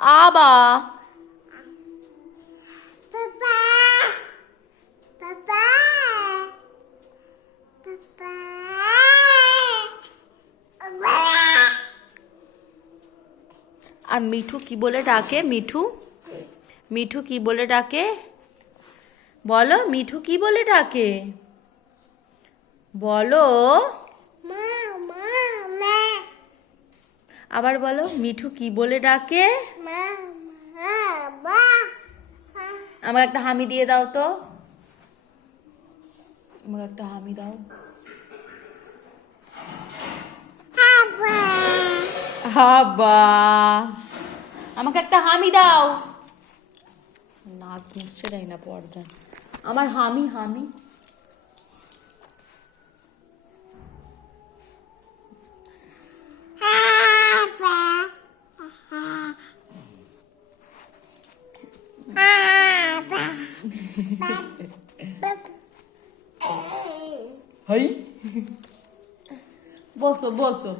আবা। আর মিঠু কি বলে ডাকে? মিঠু, মিঠু কি বলে ডাকে? বলো, মিঠু কি বলে ডাকে? বলো, আবার বলো, মিঠু কি বলে ডাকে? আমাকে একটা হামি দিয়ে দাও তো, আমাকে একটা হামি দাও। হাবা, আমাকে একটা হামি দাও। নাক মুছতে দেয় না পর্দা। আমার হামি, হামি। হাই, বসো বসো।